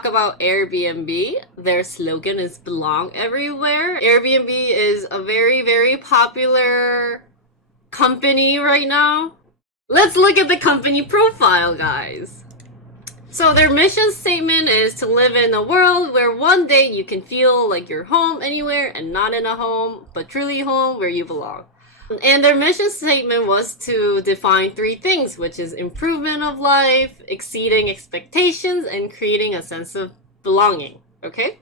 talk about Airbnb. Their slogan is belong everywhere. Airbnb is a very, very popular company right now. Let's look at the company profile, guys. So their mission statement is to live in a world where one day you can feel like you're home anywhere and not in a home, but truly home where you belong. And their mission statement was to define three things, which is improvement of life, exceeding expectations, and creating a sense of belonging. Okay?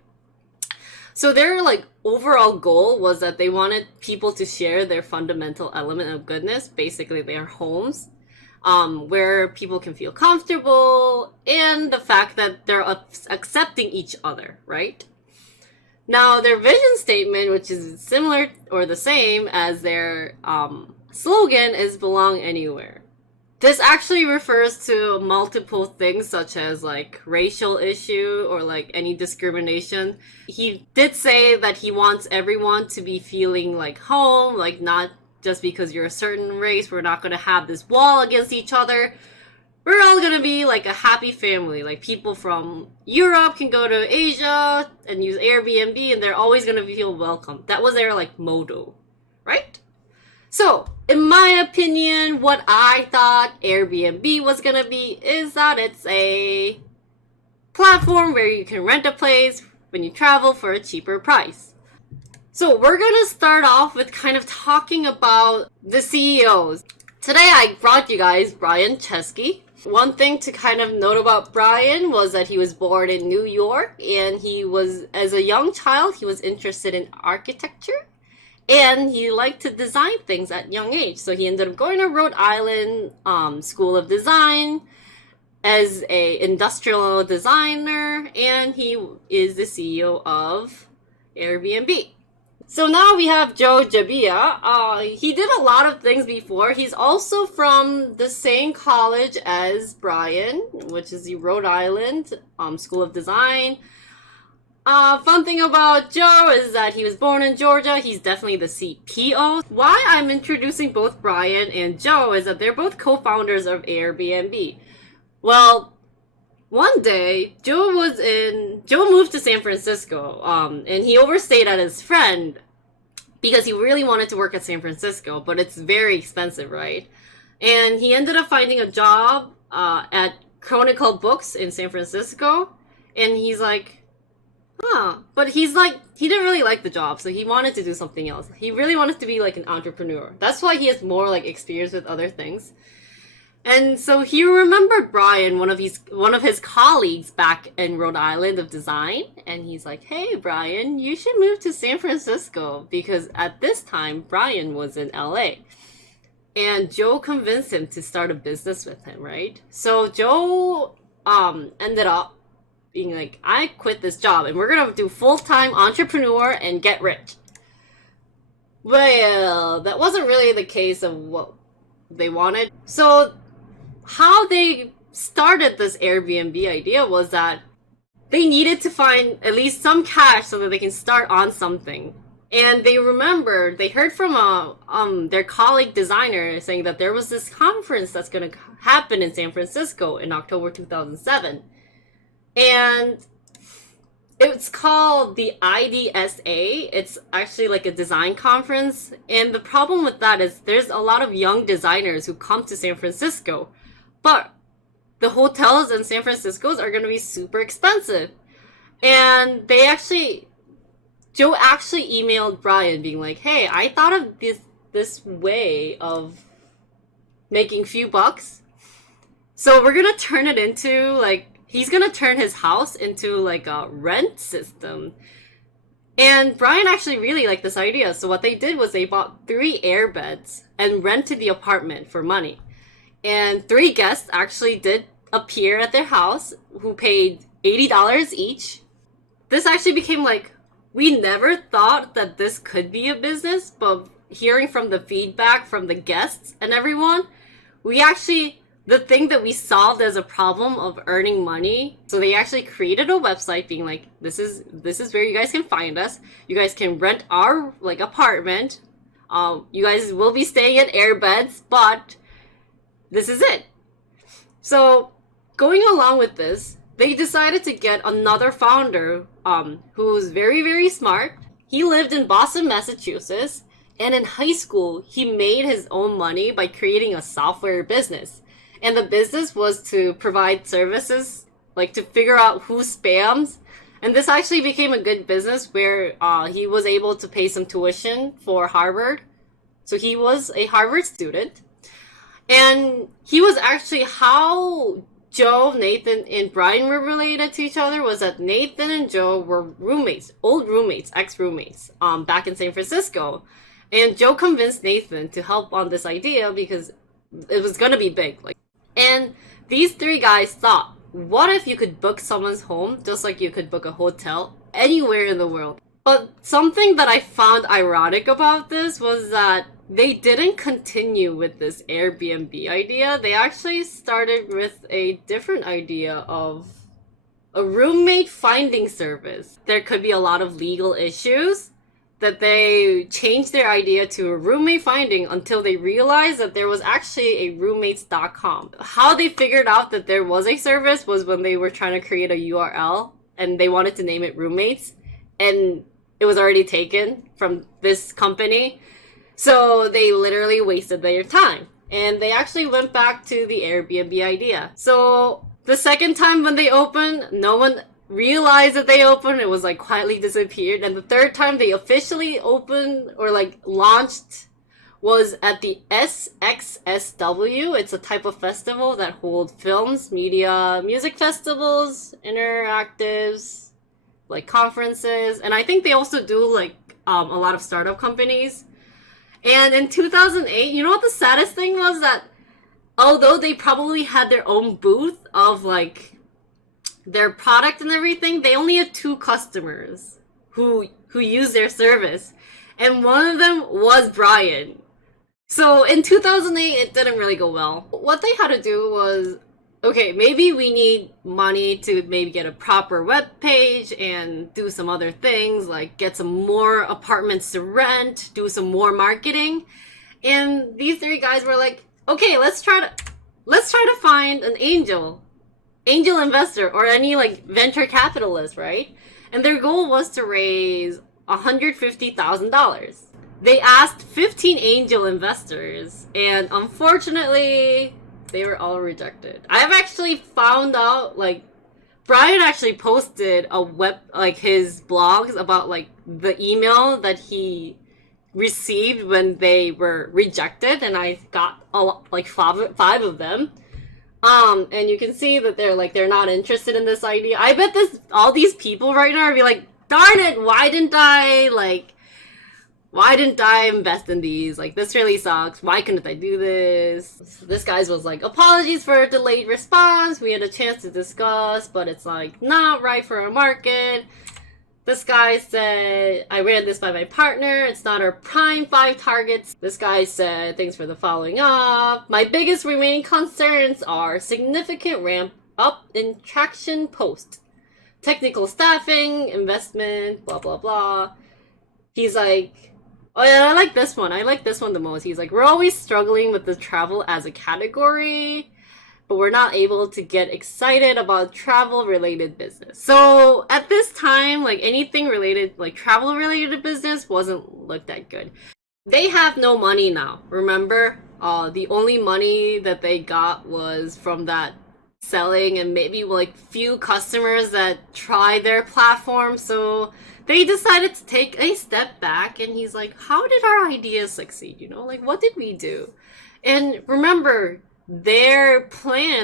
So their overall goal was that they wanted people to share their fundamental element of goodness, basically their homes, where people can feel comfortable, and the fact that they're accepting each other, right? Now, their vision statement, which is similar or the same as their slogan, is belong anywhere. This actually refers to multiple things such as racial issue or any discrimination. He did say that he wants everyone to be feeling like home, not just because you're a certain race, we're not going to have this wall against each other. We're all going to be a happy family. People from Europe can go to Asia and use Airbnb and they're always going to feel welcome. That was their motto, right? So, in my opinion, what I thought Airbnb was going to be is that it's a platform where you can rent a place when you travel for a cheaper price. So we're going to start off with kind of talking about the CEOs. Today I brought you guys Brian Chesky. One thing to kind of note about Brian was that he was born in New York, and as a young child, he was interested in architecture, and he liked to design things at young age. So he ended up going to Rhode Island School of Design as a industrial designer, and he is the CEO of Airbnb. So now we have Joe Gebbia. He did a lot of things before. He's also from the same college as Brian, which is the Rhode Island School of Design. Fun thing about Joe is that he was born in Georgia. He's definitely the CPO. Why I'm introducing both Brian and Joe is that they're both co-founders of Airbnb. Well, one day, Joe moved to San Francisco, and he overstayed at his friend because he really wanted to work at San Francisco, but it's very expensive, right? And he ended up finding a job at Chronicle Books in San Francisco, and he's like, but he didn't really like the job, so he wanted to do something else. He really wanted to be an entrepreneur. That's why he has more experience with other things. And so he remembered Brian, one of his colleagues back in Rhode Island of design, and he's like, "Hey, Brian, you should move to San Francisco," because at this time Brian was in LA. And Joe convinced him to start a business with him, right? So Joe ended up being like, "I quit this job and we're gonna do full-time entrepreneur and get rich." Well, that wasn't really the case of what they wanted. So how they started this Airbnb idea was that they needed to find at least some cash so that they can start on something. And they heard from their colleague designer saying that there was this conference that's going to happen in San Francisco in October 2007. And it's called the IDSA. It's actually a design conference. And the problem with that is there's a lot of young designers who come to San Francisco. But the hotels in San Francisco are going to be super expensive. And Joe actually emailed Brian being like, "Hey, I thought of this way of making few bucks. So we're going to turn it into he's going to turn his house into a rent system." And Brian actually really liked this idea. So what they did was they bought 3 airbeds and rented the apartment for money. And 3 guests actually did appear at their house who paid $80 each. This actually became we never thought that this could be a business, but hearing from the feedback from the guests and everyone, the thing that we solved as a problem of earning money. So they actually created a website being like, this is where you guys can find us. You guys can rent our apartment. You guys will be staying in airbeds, but this is it. So going along with this, they decided to get another founder who was very, very smart. He lived in Boston, Massachusetts, and in high school, he made his own money by creating a software business. And the business was to provide services, like to figure out who spams. And this actually became a good business where he was able to pay some tuition for Harvard. So he was a Harvard student. And he was actually how Joe, Nathan, and Brian were related to each other was that Nathan and Joe were roommates, old roommates, ex-roommates, back in San Francisco. And Joe convinced Nathan to help on this idea because it was gonna be big. And these three guys thought, what if you could book someone's home just like you could book a hotel anywhere in the world? But something that I found ironic about this was that they didn't continue with this Airbnb idea. They actually started with a different idea of a roommate finding service. There could be a lot of legal issues that they changed their idea to a roommate finding until they realized that there was actually a roommates.com. How they figured out that there was a service was when they were trying to create a URL and they wanted to name it roommates, and it was already taken from this company. So they literally wasted their time. And they actually went back to the Airbnb idea. So the second time when they opened, no one realized that they opened. It was like quietly disappeared. And the third time they officially opened or like launched was at the SXSW. It's a type of festival that holds films, media, music festivals, interactives, like conferences. And I think they also do like a lot of startup companies. And in 2008, you know what the saddest thing was? That although they probably had their own booth of like their product and everything, they only had 2 customers who used their service. And one of them was Brian. So in 2008, it didn't really go well. What they had to do was, okay, maybe we need money to maybe get a proper web page and do some other things, like get some more apartments to rent, do some more marketing. And these 3 guys were like, okay, let's try to find an angel investor or any like venture capitalist, right? And their goal was to raise $150,000. They asked 15 angel investors, and unfortunately, they were all rejected. I've actually found out, like, Brian actually posted his blogs about, like, the email that he received when they were rejected, and I got like five of them. And you can see that they're not interested in this idea. I bet all these people right now are be like, darn it, why didn't I invest in these? Like, this really sucks. Why couldn't I do this? This guy's was like, apologies for a delayed response. We had a chance to discuss, but it's like not right for our market. This guy said, I ran this by my partner. It's not our prime 5 targets. This guy said, thanks for the following up. My biggest remaining concerns are significant ramp up in traction post, technical staffing, investment, blah, blah, blah. He's like, oh yeah, I like this one. I like this one the most. He's like, we're always struggling with the travel as a category, but we're not able to get excited about travel-related business. So at this time, like anything related, like travel-related business wasn't looked that good. They have no money now, remember? The only money that they got was from that selling and maybe like few customers that tried their platform. So they decided to take a step back, and he's like, how did our idea succeed? You know, like, what did we do? And remember, their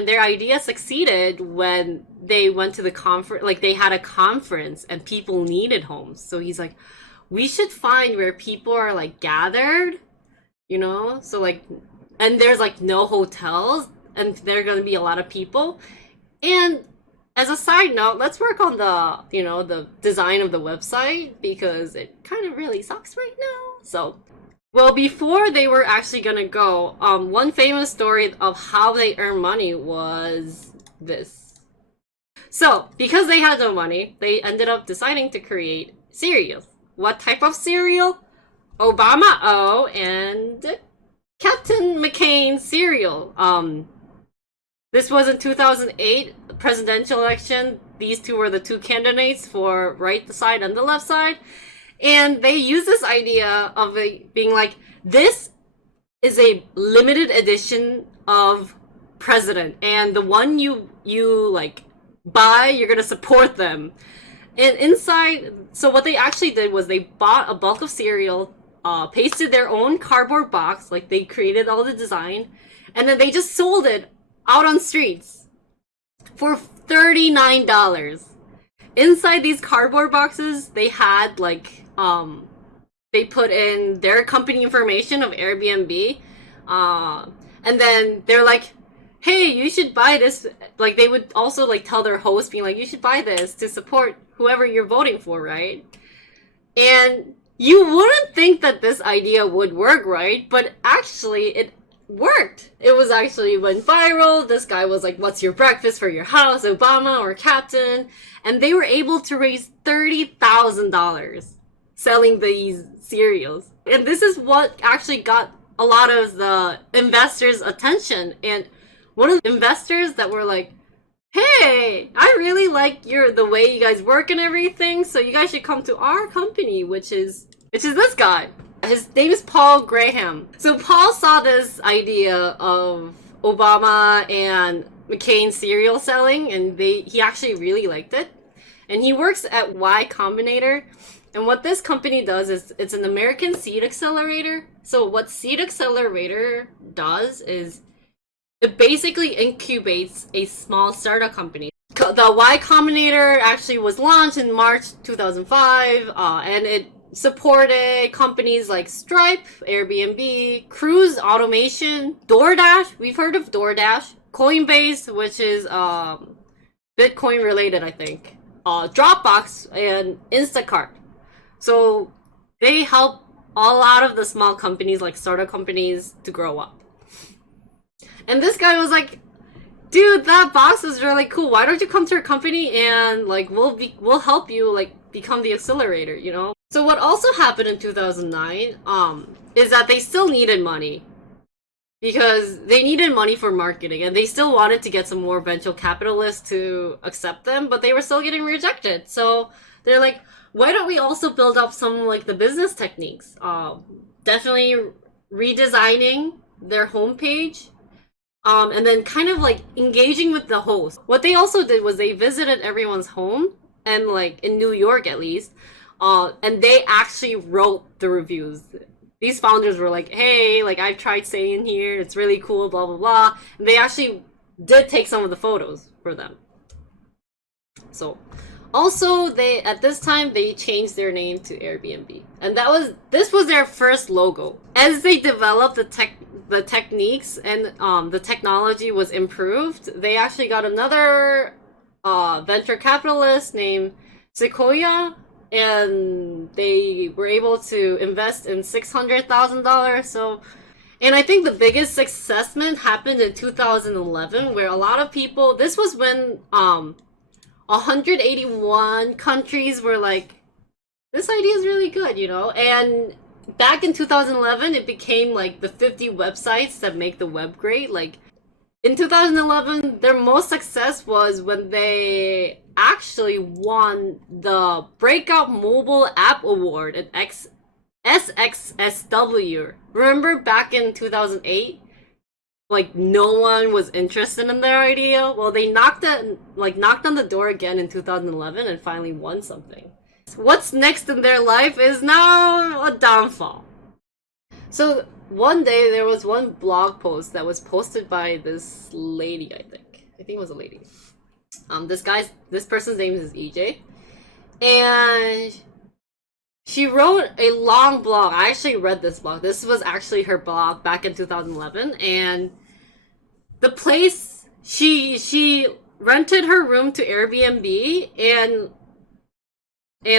idea succeeded when they went to the conference, like they had a conference and people needed homes. So he's like, we should find where people are like gathered, you know? So like, and there's like no hotels and there are going to be a lot of people. And as a side note, let's work on the design of the website because it kind of really sucks right now. So, well, before they were actually gonna go, one famous story of how they earn money was this. So, because they had no money, they ended up deciding to create cereals. What type of cereal? Obama O and Captain McCain cereal. This was in 2008 presidential election. These two were the two candidates for right side and the left side. And they use this idea of it being like, this is a limited edition of president, and the one you like buy, you're gonna support them. And inside, so what they actually did was they bought a bulk of cereal, pasted their own cardboard box, like they created all the design, and then they just sold it out on streets for $39. Inside these cardboard boxes, they had like they put in their company information of Airbnb, and then they're like, hey, you should buy this. Like, they would also like tell their host, being like, you should buy this to support whoever you're voting for, right? And you wouldn't think that this idea would work, right? But actually, it worked. It was actually went viral. This guy was like, what's your breakfast for your house, Obama or Captain? And they were able to raise $30,000 selling these cereals. And this is what actually got a lot of the investors' attention. And one of the investors that were like, hey, I really like the way you guys work and everything, so you guys should come to our company, which is this guy. His name is Paul Graham. So Paul saw this idea of Obama and McCain cereal selling, and he actually really liked it. And he works at Y Combinator. And what this company does is it's an American seed accelerator. So what seed accelerator does is it basically incubates a small startup company. The Y Combinator actually was launched in March 2005, and it supported companies like Stripe, Airbnb, Cruise Automation, DoorDash. We've heard of DoorDash. Coinbase, which is Bitcoin related, I think. Dropbox and Instacart. So they help a lot of the small companies, like startup companies, to grow up. And this guy was like, dude, that box is really cool. Why don't you come to our company and like we'll help you like become the accelerator, you know? So what also happened in 2009 is that they still needed money, because they needed money for marketing, and they still wanted to get some more venture capitalists to accept them, but they were still getting rejected. So they're like, why don't we also build up some like the business techniques? Definitely redesigning their homepage, and then kind of like engaging with the host. What they also did was they visited everyone's home, and like in New York at least, and they actually wrote the reviews. These founders were like, hey, like I've tried staying here, it's really cool, blah blah blah. And they actually did take some of the photos for them. So also, at this time they changed their name to Airbnb, and this was their first logo. As they developed the techniques and the technology was improved, they actually got another venture capitalist named Sequoia, and they were able to invest in $600,000. So, and I think the biggest successment happened in 2011, where a lot of people. This was when 181 countries were like, this idea is really good, you know? And back in 2011, it became like the 50 websites that make the web great. Like in 2011, their most success was when they actually won the Breakout Mobile App Award at SXSW. Remember back in 2008? Like no one was interested in their idea. Well, they knocked on the door again in 2011 and finally won something. What's next in their life is now a downfall. So one day there was one blog post that was posted by this lady. I think it was a lady. This person's name is EJ, and she wrote a long blog. I actually read this blog. This was actually her blog back in 2011, and the place she rented her room to Airbnb, and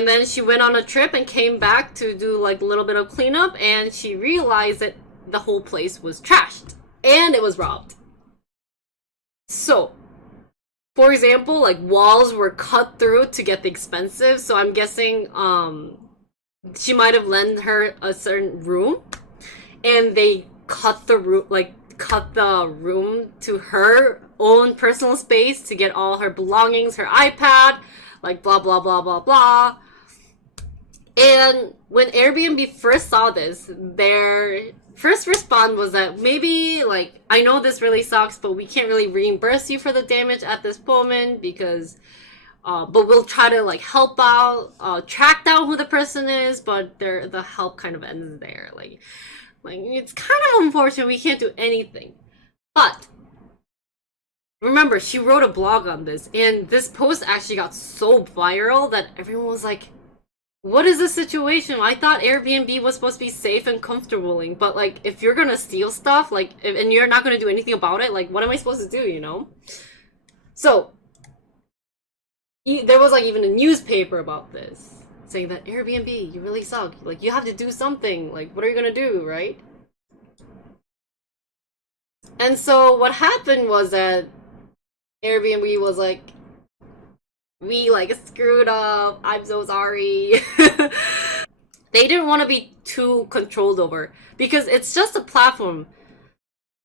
then she went on a trip and came back to do like a little bit of cleanup, and she realized that the whole place was trashed and it was robbed. So, for example, like walls were cut through to get the expensive. So I'm guessing she might have lent her a certain room, and they cut the room, like cut the room to her own personal space to get all her belongings, her iPad, like blah blah blah blah blah. And when Airbnb first saw this, their first response was that maybe, like, I know this really sucks, but we can't really reimburse you for the damage at this moment because, but we'll try to, like, help out, track down who the person is, but the help kind of ends there. Like, it's kind of unfortunate we can't do anything. But, remember, she wrote a blog on this, and this post actually got so viral that everyone was like, what is the situation? I thought Airbnb was supposed to be safe and comfortable, but like, if you're gonna steal stuff, like, and you're not gonna do anything about it, like, what am I supposed to do, you know? So, there was like even a newspaper about this, saying that Airbnb, you really suck. Like, you have to do something. Like, what are you gonna do, right? And so what happened was that Airbnb was like, we like screwed up, I'm so sorry. They didn't want to be too controlled over because it's just a platform.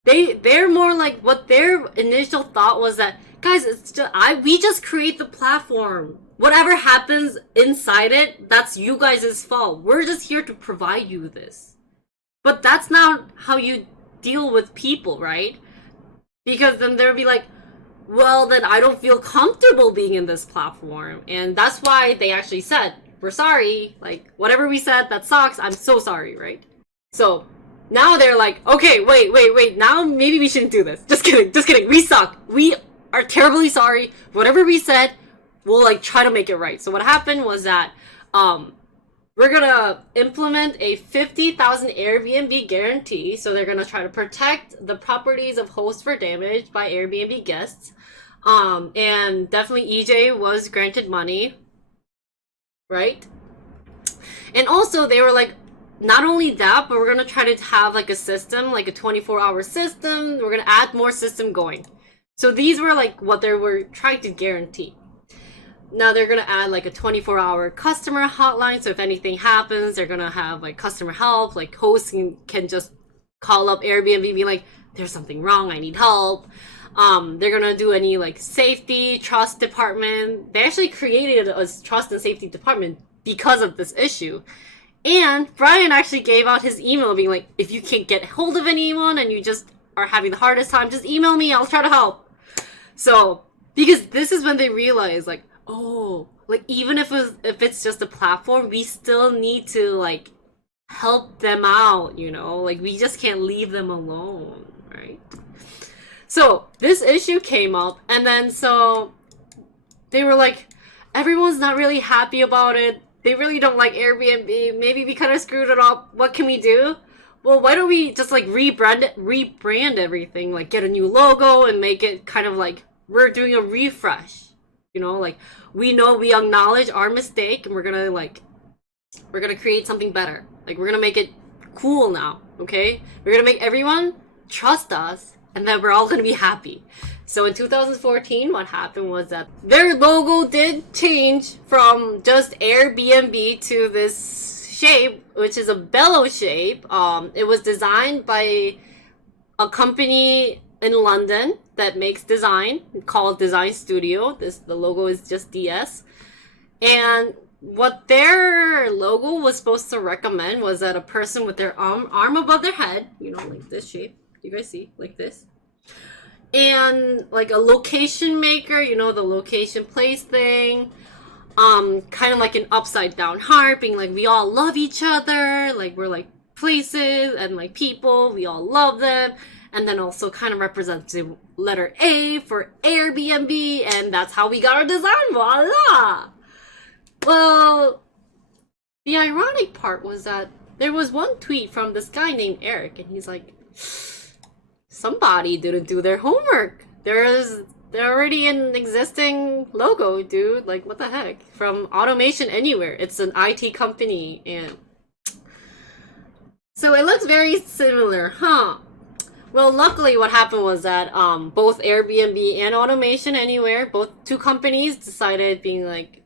They're more like, what their initial thought was that, guys, it's just we just create the platform. Whatever happens inside it, that's you guys' fault. We're just here to provide you this. But that's not how you deal with people, right? Because then they'll be like, well, then I don't feel comfortable being in this platform. And that's why they actually said, we're sorry. Like, whatever we said, that sucks. I'm so sorry, right? So, now they're like, okay, wait. Now maybe we shouldn't do this. Just kidding. We suck. We are terribly sorry. Whatever we said, we'll, like, try to make it right. So what happened was that, we're gonna implement a 50,000 Airbnb guarantee. So they're gonna try to protect the properties of hosts for damage by Airbnb guests. And definitely EJ was granted money, right? And also they were like, not only that, but we're gonna try to have like a system, like a 24-hour system. We're gonna add more system going. So these were like what they were trying to guarantee. Now they're gonna add like a 24-hour customer hotline. So if anything happens, they're gonna have like customer help. Like hosts can just call up Airbnb, be like, "There's something wrong. I need help." They're gonna do any like safety, trust department. They actually created a trust and safety department because of this issue. And Brian actually gave out his email, being like, "If you can't get hold of anyone and you just are having the hardest time, just email me. I'll try to help." So because this is when they realize like, oh, like even if it's just a platform, we still need to like help them out, you know? Like we just can't leave them alone, right? So this issue came up, and then so they were like, everyone's not really happy about it. They really don't like Airbnb. Maybe we kind of screwed it up. What can we do? Well, why don't we just like rebrand everything, like get a new logo and make it kind of like we're doing a refresh. You know, like we know we acknowledge our mistake and we're gonna create something better. Like we're gonna make it cool now, okay? We're gonna make everyone trust us and then we're all gonna be happy. So in 2014, what happened was that their logo did change from just Airbnb to this shape, which is a bellow shape. It was designed by a company in London that makes design called Design Studio. The logo is just DS. And what their logo was supposed to recommend was that a person with their arm above their head, you know, like this shape. You guys see? Like this. And like a location maker, you know, the location place thing. Kind of like an upside down heart, being like we all love each other, like we're like places and like people, we all love them. And then also kind of represents the letter A for Airbnb, and that's how we got our design, voila! Well, the ironic part was that there was one tweet from this guy named Eric, and he's like, somebody didn't do their homework. They're already an existing logo, dude. Like, what the heck? From Automation Anywhere. It's an IT company, and so it looks very similar, huh? Well, luckily what happened was that both Airbnb and Automation Anywhere, both two companies decided being like,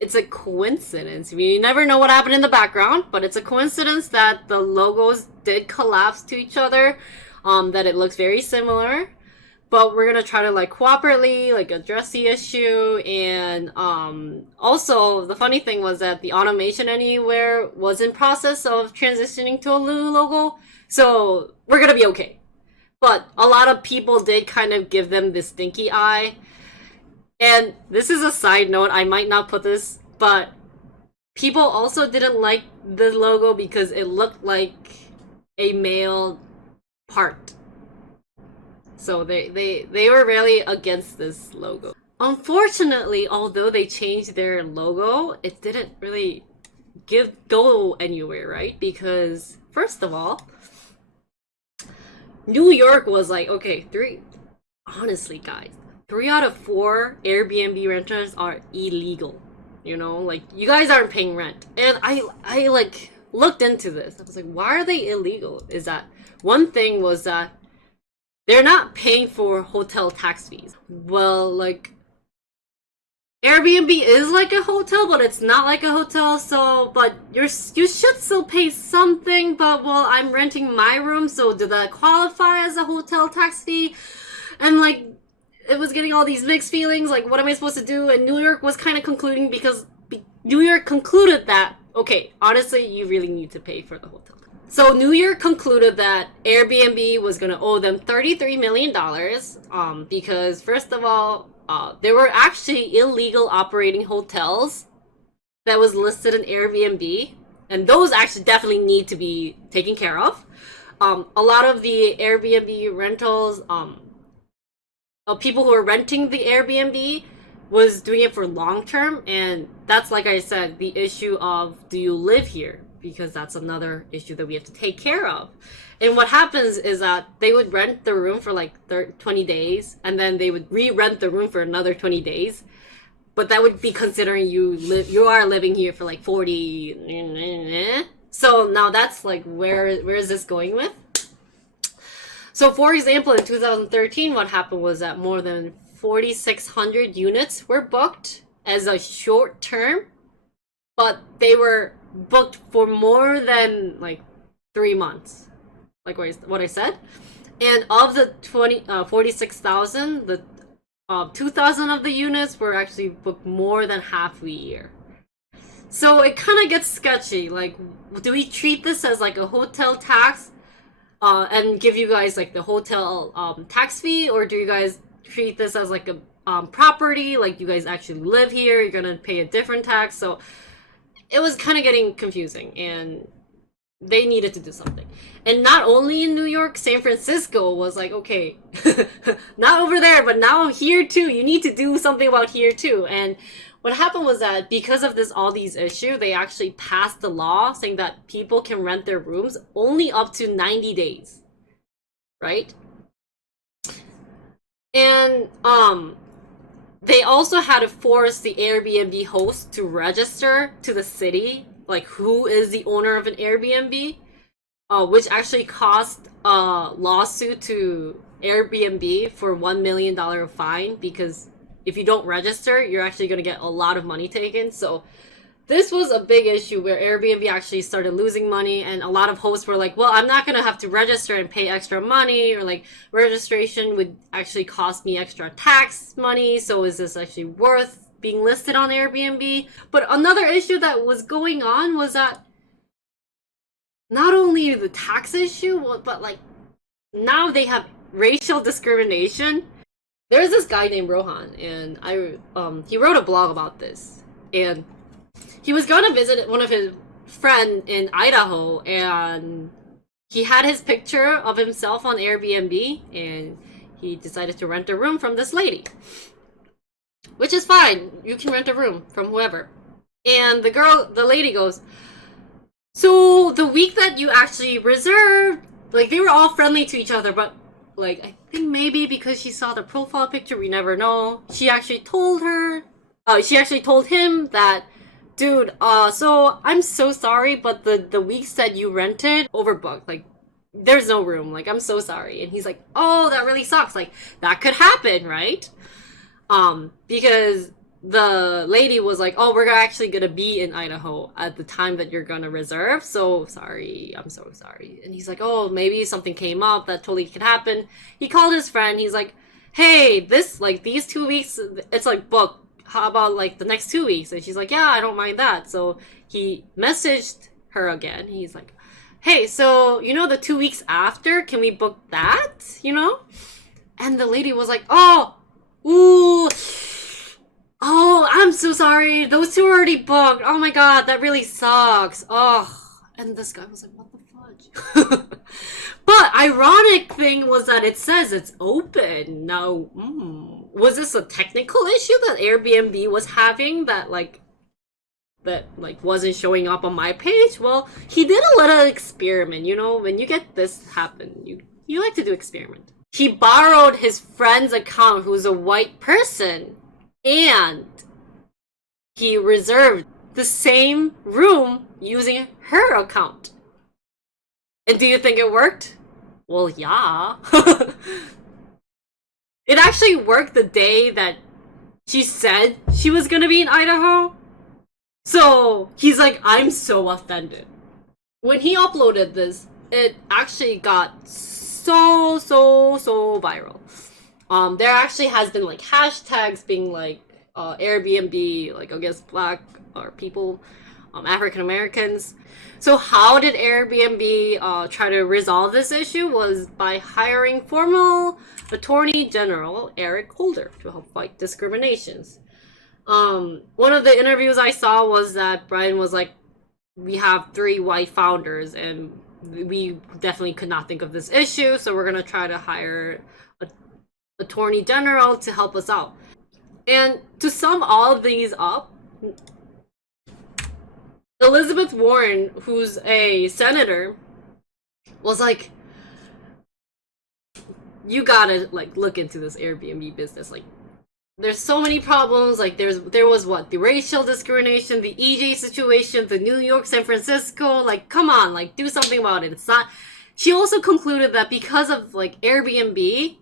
it's a coincidence. We never know what happened in the background, but it's a coincidence that the logos did collapse to each other. that it looks very similar. But we're gonna try to like cooperatively like address the issue, and also the funny thing was that the automation anywhere was in process of transitioning to a new logo, so we're gonna be okay. But a lot of people did kind of give them this stinky eye, and this is a side note. I might not put this, but people also didn't like the logo because it looked like a male part. So they were really against this logo. Unfortunately, although they changed their logo, it didn't really go anywhere, right? Because first of all, New York was like, okay, honestly guys, 3 out of 4 Airbnb renters are illegal. You know, like you guys aren't paying rent. And I like looked into this. I was like, why are they illegal? Is that one thing was that they're not paying for hotel tax fees. Well, like Airbnb is like a hotel, but it's not like a hotel. So, but you should still pay something. But well, I'm renting my room, so did that qualify as a hotel tax fee? And like, it was getting all these mixed feelings. Like, what am I supposed to do? And New York was kind of concluding because New York concluded that okay, honestly, you really need to pay for the hotel. So New York concluded that Airbnb was going to owe them $33 million because, first of all, there were actually illegal operating hotels that was listed in Airbnb, and those actually definitely need to be taken care of. A lot of the Airbnb rentals, people who are renting the Airbnb was doing it for long term, and that's, like I said, the issue of do you live here? Because that's another issue that we have to take care of. And what happens is that they would rent the room for like 20 days, and then they would re-rent the room for another 20 days. But that would be considering you are living here for like 40. So now that's like, where is this going with? So for example, in 2013, what happened was that more than 4,600 units were booked as a short term, but they were booked for more than like 3 months, like what I said. And of the 46,000, the 2,000 of the units were actually booked more than half a year. So it kind of gets sketchy. Like, do we treat this as like a hotel tax and give you guys like the hotel tax fee, or do you guys treat this as like a property, like you guys actually live here, you're gonna pay a different tax? So it was kind of getting confusing, and they needed to do something. And not only in New York, San Francisco was like, okay, not over there, but now here too. You need to do something about here too. And what happened was that because of all these issues, they actually passed the law saying that people can rent their rooms only up to 90 days, right? And they also had to force the Airbnb host to register to the city, like who is the owner of an Airbnb, which actually cost a lawsuit to Airbnb for $1 million fine, because if you don't register, you're actually going to get a lot of money taken. So this was a big issue where Airbnb actually started losing money, and a lot of hosts were like, well, I'm not going to have to register and pay extra money, or like registration would actually cost me extra tax money, so is this actually worth being listed on Airbnb? But another issue that was going on was that not only the tax issue, but like now they have racial discrimination. There's this guy named Rohan, and he wrote a blog about this, and he was going to visit one of his friend in Idaho, and he had his picture of himself on Airbnb, and he decided to rent a room from this lady, which is fine. You can rent a room from whoever. And the lady goes, so the week that you actually reserved, like they were all friendly to each other, but like I think maybe because she saw the profile picture, we never know. She actually told him that, dude, so I'm so sorry, but the weeks that you rented overbooked. Like, there's no room. Like, I'm so sorry. And he's like, oh, that really sucks. Like, that could happen, right? Because the lady was like, "Oh, we're actually gonna be in Idaho at the time that you're gonna reserve. So sorry, I'm so sorry." And he's like, "Oh, maybe something came up that totally could happen." He called his friend. He's like, "Hey, this like these 2 weeks, it's like booked. How about like the next 2 weeks?" And she's like, "Yeah, I don't mind that." So he messaged her again. He's like, "Hey, so you know the 2 weeks after, can we book that? You know?" And the lady was like, "Oh, ooh." Oh, I'm so sorry. Those two are already booked. Oh my god, that really sucks. Oh. And this guy was like, what the fudge? But ironic thing was that it says it's open. Now, was this a technical issue that Airbnb was having that wasn't showing up on my page? Well, he did a little experiment. You know, when you get this happen, you like to do experiment. He borrowed his friend's account, who's a white person, and he reserved the same room using her account. And do you think it worked? Well, yeah. It actually worked the day that she said she was gonna be in Idaho. So he's like, I'm so offended. When he uploaded this, it actually got so viral. There actually has been like hashtags being like Airbnb, like I guess black or people, African Americans. So how did Airbnb try to resolve this issue? Was by hiring former Attorney General Eric Holder to help fight discriminations. One of the interviews I saw was that Brian was like, we have 3 white founders and we definitely could not think of this issue, so we're gonna try to hire a Attorney General to help us out. And to sum all of these up, Elizabeth Warren, who's a senator, was like, you gotta like look into this Airbnb business. Like, there's so many problems. Like there was what, the racial discrimination, the EJ situation, the New York, San Francisco. Like, come on, like do something about it. It's not. She also concluded that because of like Airbnb,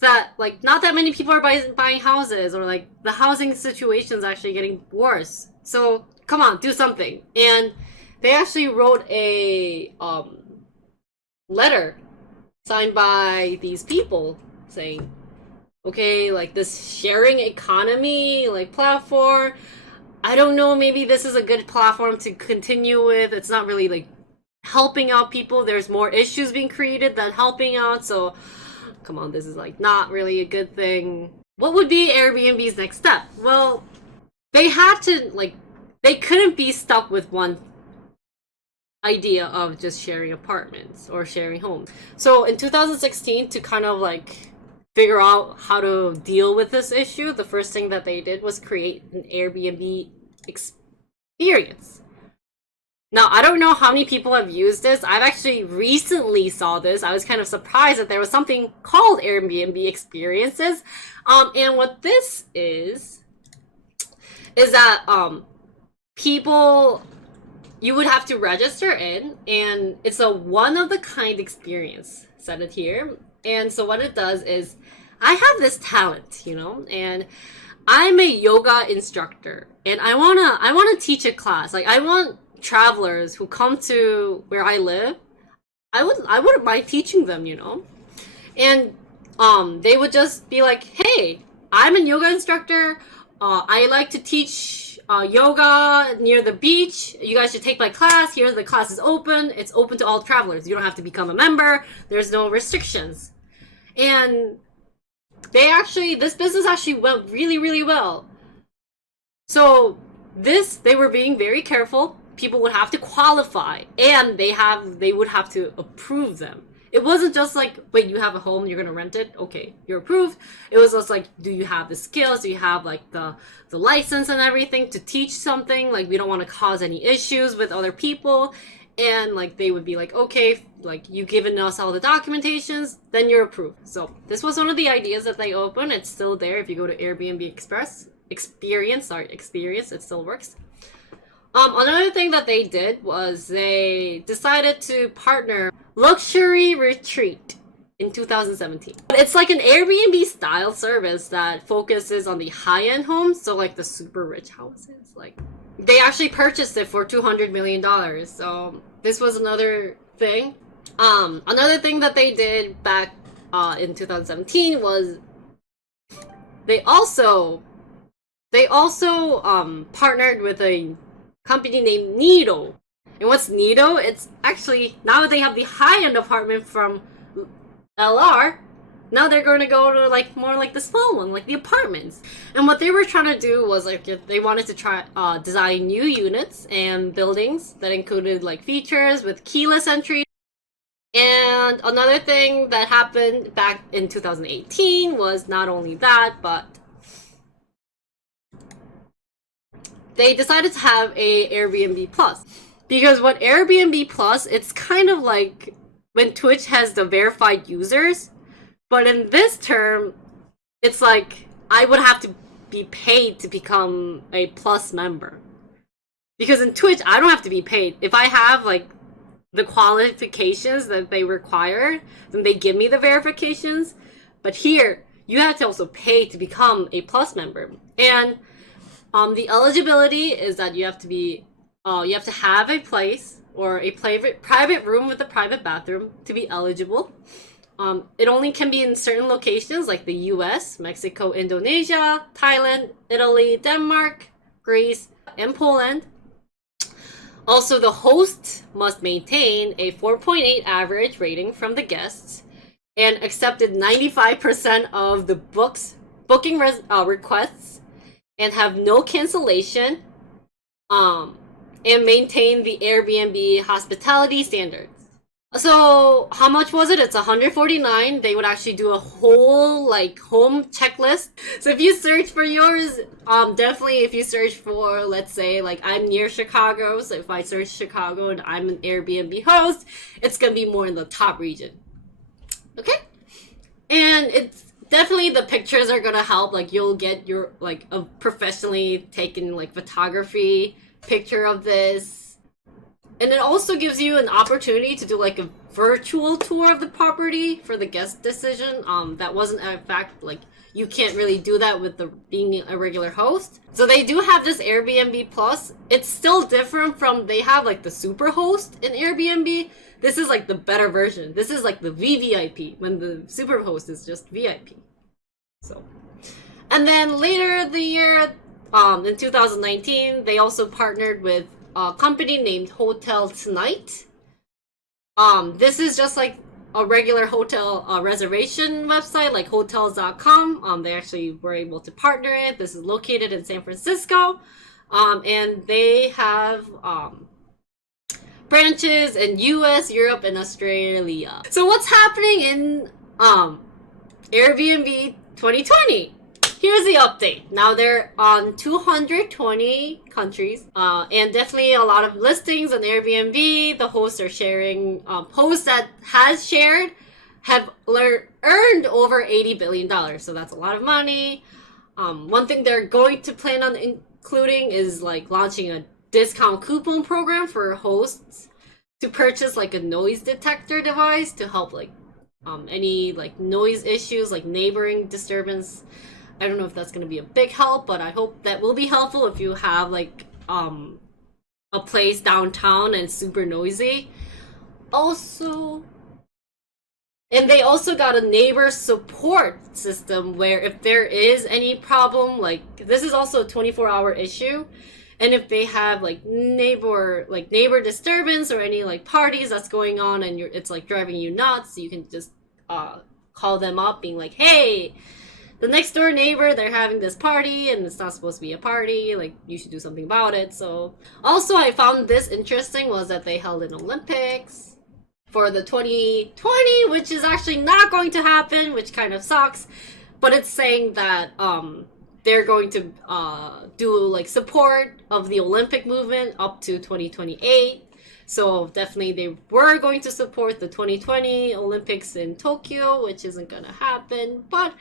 that like not that many people are buying houses, or like the housing situation is actually getting worse. So come on, do something. And they actually wrote a letter signed by these people saying, okay, like this sharing economy like platform, I don't know, maybe this is a good platform to continue with. It's not really like helping out people. There's more issues being created than helping out. So come on, this is like not really a good thing. What would be Airbnb's next step? Well, they had to like, they couldn't be stuck with one idea of just sharing apartments or sharing homes. So in 2016, to kind of like figure out how to deal with this issue, the first thing that they did was create an Airbnb experience. Now, I don't know how many people have used this. I've actually recently saw this. I was kind of surprised that there was something called Airbnb experiences. And what this is that people, you would have to register in, and it's a one-of-the-kind experience, said it here. And so what it does is, I have this talent, you know, and I'm a yoga instructor, and I wanna teach a class. Like, I want travelers who come to where I live, I wouldn't mind teaching them, you know. And they would just be like, hey, I'm a yoga instructor, I like to teach yoga near the beach. You guys should take my class. Here, the class is open. It's open to all travelers. You don't have to become a member. There's no restrictions. And this business actually went really, really well. So they were being very careful. People would have to qualify, and they would have to approve them. It wasn't just like, wait, you have a home, you're gonna rent it, okay, you're approved. It was just like, do you have the skills? Do you have like the license and everything to teach something? Like, we don't want to cause any issues with other people. And like, they would be like, okay, like, you've given us all the documentations, then you're approved. So this was one of the ideas that they opened. It's still there. If you go to Airbnb experience, it still works. Another thing that they did was they decided to partner luxury retreat in 2017. It's like an Airbnb style service that focuses on the high-end homes, so like the super rich houses. Like they actually purchased it for $200 million. So this was another thing. Another thing that they did back in 2017 was they also partnered with a company named Nido. And what's Nido? It's actually, now they have the high-end apartment from LR. Now they're going to go to like more like the small one, like the apartments. And what they were trying to do was like they wanted to try design new units and buildings that included like features with keyless entry. And another thing that happened back in 2018 was not only that, but they decided to have a Airbnb Plus. Because what Airbnb Plus, it's kind of like when Twitch has the verified users, but in this term, it's like I would have to be paid to become a Plus member. Because in Twitch, I don't have to be paid. If I have like the qualifications that they require, then they give me the verifications. But here, you have to also pay to become a Plus member. And the eligibility is that you have to have a place or a private room with a private bathroom to be eligible. It only can be in certain locations like the US, Mexico, Indonesia, Thailand, Italy, Denmark, Greece, and Poland. Also, the host must maintain a 4.8 average rating from the guests and accepted 95% of the booking requests and have no cancellation, and maintain the Airbnb hospitality standards. So how much was it? It's $149. They would actually do a whole like home checklist. So if you search for yours, definitely if you search for, let's say like I'm near Chicago, so if I search Chicago and I'm an Airbnb host, it's gonna be more in the top region. Okay? And it's definitely, the pictures are gonna help. Like you'll get your like a professionally taken like photography picture of this. And it also gives you an opportunity to do like a virtual tour of the property for the guest decision. That wasn't in fact like you can't really do that with being a regular host. So they do have this Airbnb Plus. It's still different from, they have like the super host in Airbnb. This is like the better version. This is like the VVIP when the super host is just VIP. So, and then later the year, in 2019, they also partnered with a company named Hotel Tonight. This is just like a regular hotel reservation website like hotels.com. They actually were able to partner it. This is located in San Francisco. And they have branches in US, Europe, and Australia. So what's happening in Airbnb 2020? Here's the update. Now they're on 220 countries, and definitely a lot of listings on Airbnb. The hosts are sharing, hosts that has shared have earned over $80 billion. So that's a lot of money. One thing they're going to plan on including is like launching a discount coupon program for hosts to purchase like a noise detector device to help like any like noise issues like neighboring disturbance. I don't know if that's going to be a big help, but I hope that will be helpful if you have like a place downtown and super noisy. Also, and they also got a neighbor support system where if there is any problem, like this is also a 24-hour issue, and if they have like neighbor disturbance or any like parties that's going on and it's like driving you nuts, you can just call them up being like, hey, the next door neighbor, they're having this party and it's not supposed to be a party, like you should do something about it. So also I found this interesting was that they held an Olympics for the 2020, which is actually not going to happen, which kind of sucks, but it's saying that they're going to do like support of the Olympic movement up to 2028. So definitely they were going to support the 2020 Olympics in Tokyo, which isn't gonna happen, but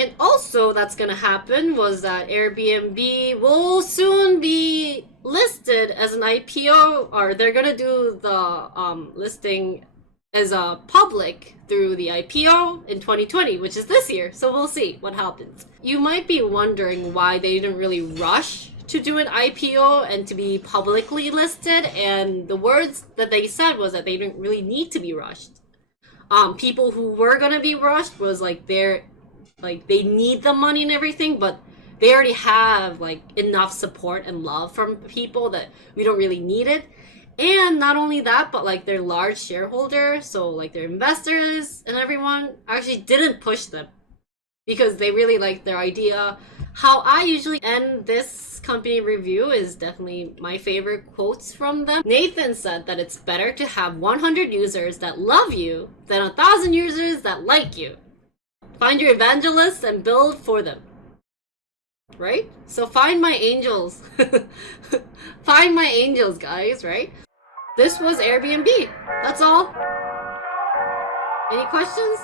and also that's going to happen was that Airbnb will soon be listed as an IPO, or they're going to do the listing as a public through the IPO in 2020, which is this year. So we'll see what happens. You might be wondering why they didn't really rush to do an IPO and to be publicly listed. And the words that they said was that they didn't really need to be rushed. People who were gonna be rushed was like they need the money and everything, but they already have like enough support and love from people that we don't really need it. And not only that, but like their large shareholders, so like their investors and everyone actually didn't push them because they really liked their idea. How I usually end this company review is definitely my favorite quotes from them. Nathan said that it's better to have 100 users that love you than 1,000 users that like you. Find your evangelists and build for them. Right? So find my angels. Find my angels, guys, right? This was Airbnb. That's all. Any questions?